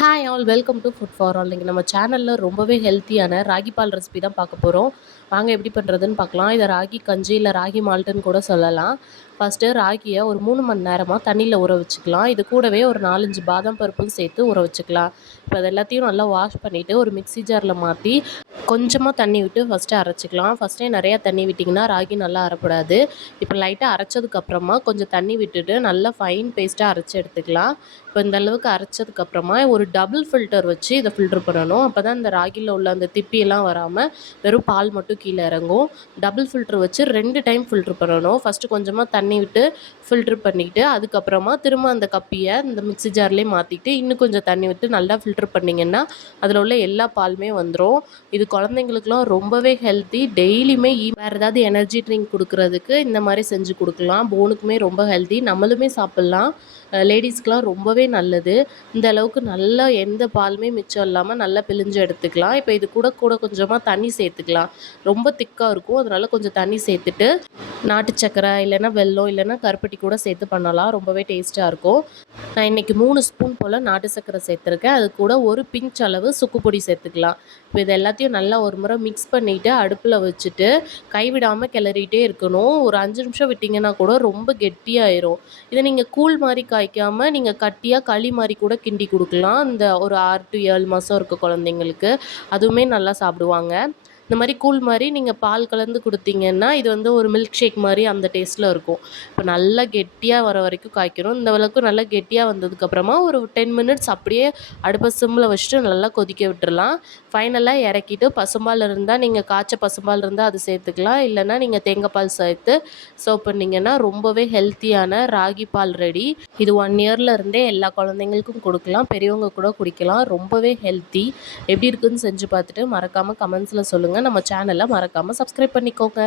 Hi all welcome to food for all. நம்ம சேனலில் ரொம்பவே ஹெல்த்தியான ராகி பால் ரெசிபி தான் பார்க்க போகிறோம். வாங்க எப்படி பண்ணுறதுன்னு பார்க்கலாம். இதை ராகி கஞ்சி இல்லை ராகி மால்ட்டுன்னு கூட சொல்லலாம். ஃபஸ்ட்டு ராகியை ஒரு 3 மணி நேரமாக தண்ணியில் ஊற வச்சுக்கலாம். இது கூடவே ஒரு 4-5 பாதாம் பருப்பும் சேர்த்து ஊற வச்சுக்கலாம். இப்போ அது எல்லாத்தையும் நல்லா வாஷ் பண்ணிவிட்டு ஒரு மிக்ஸி ஜாரில் மாற்றி கொஞ்சமாக தண்ணி விட்டு ஃபஸ்ட்டு அரைச்சிக்கலாம். ஃபஸ்ட்டே நிறையா தண்ணி விட்டிங்கன்னா ராகி நல்லா அரைப்படாது. இப்போ லைட்டாக அரைச்சதுக்கப்புறமா கொஞ்சம் தண்ணி விட்டுட்டு நல்லா ஃபைன் பேஸ்ட்டாக அரைச்சி எடுத்துக்கலாம். இப்போ இந்த அளவுக்கு அரைச்சதுக்கப்புறமா ஒரு டபுள் ஃபில்டர் வச்சு இதை ஃபில்ட்ரு பண்ணணும். அப்போ தான் இந்த ராகியில் உள்ள அந்த திப்பியெல்லாம் வராமல் வெறும் பால் மட்டும் கீழே இறங்கும். டபுள் ஃபில்ட்ரு வச்சு 2 டைம் ஃபில்ட்ரு பண்ணணும். ஃபஸ்ட்டு கொஞ்சமாக தண்ணி விட்டு ஃபில்ட்ரு பண்ணிவிட்டு அதுக்கப்புறமா திரும்ப அந்த கப்பியை இந்த மிக்ஸி ஜார்லேயே மாற்றிட்டு இன்னும் கொஞ்சம் தண்ணி விட்டு நல்லா ஃபில்ட்ரு பண்ணிங்கன்னா அதில் உள்ள எல்லா பாலுமே வந்துடும். இது குழந்தைங்களுக்குலாம் ரொம்பவே ஹெல்த்தி. டெய்லியுமே வேறு ஏதாவது எனர்ஜி ட்ரிங்க் கொடுக்குறதுக்கு இந்த மாதிரி செஞ்சு கொடுக்கலாம். போனுக்குமே ரொம்ப ஹெல்த்தி. நம்மளுமே சாப்பிட்லாம். லேடிஸ்க்கெலாம் ரொம்பவே நல்லது. இந்த அளவுக்கு நல்லா எந்த பாலுமே மிச்சம் இல்லாமல் நல்லா பிழிஞ்சு எடுத்துக்கலாம். இப்போ இது கூட கூட கொஞ்சமாக தண்ணி சேர்த்துக்கலாம். ரொம்ப திக்காக இருக்கும், அதனால் கொஞ்சம் தண்ணி சேர்த்துட்டு நாட்டு சக்கரை இல்லைன்னா வெல்லம் இல்லைன்னா கருப்பட்டி கூட சேர்த்து பண்ணலாம். ரொம்பவே டேஸ்ட்டாக இருக்கும். நான் இன்றைக்கி 3 ஸ்பூன் போல் நாட்டு சக்கரை சேர்த்துருக்கேன். அது கூட ஒரு பிஞ்ச் அளவு சுக்கு பொடி சேர்த்துக்கலாம். இப்போ இது எல்லாத்தையும் நல்லா ஒரு முறை மிக்ஸ் பண்ணிவிட்டு அடுப்பில் வச்சுட்டு கைவிடாமல் கிளறிட்டே இருக்கணும். ஒரு 5 நிமிஷம் விட்டிங்கன்னா கூட ரொம்ப கெட்டியாயிரும். இதை நீங்கள் கூழ் மாதிரி காய்க்காமல் நீங்கள் கட்டியாக களி மாதிரி கூட கிண்டி கொடுக்கலாம். இந்த ஒரு 6 to 7 மாதம் இருக்க குழந்தைங்களுக்கு அதுவுமே நல்லா சாப்பிடுவாங்க. இந்த மாதிரி கூழ் மாதிரி நீங்கள் பால் கலந்து கொடுத்தீங்கன்னா இது வந்து ஒரு மில்க் ஷேக் மாதிரி அந்த டேஸ்ட்டில் இருக்கும். இப்போ நல்லா கெட்டியாக வர வரைக்கும் காய்க்கணும். இந்த அளவுக்கு நல்லா கெட்டியாக வந்ததுக்கப்புறமா ஒரு 10 மினிட்ஸ் அப்படியே அடுப்பை சிம்மில் வச்சுட்டு நல்லா கொதிக்க விட்டுறலாம். ஃபைனலாக இறக்கிட்டு பசும்பால் இருந்தால் நீங்கள் காய்ச்ச பசும்பால் இருந்தால் அது சேர்த்துக்கலாம். இல்லைன்னா நீங்கள் தேங்காய் பால் சேர்த்து சர்வ் பண்ணிங்கன்னா ரொம்பவே ஹெல்த்தியான ராகி பால் ரெடி. இது 1 இயரில் இருந்தே எல்லா குழந்தைங்களுக்கும் கொடுக்கலாம். பெரியவங்க கூட குடிக்கலாம். ரொம்பவே ஹெல்த்தி. எப்படி இருக்குதுன்னு செஞ்சு பார்த்துட்டு மறக்காமல் கமெண்ட்ஸில் சொல்லுங்கள். நம்ம சேனலை மறக்காமல் சப்ஸ்கிரைப் பண்ணிக்கோங்க.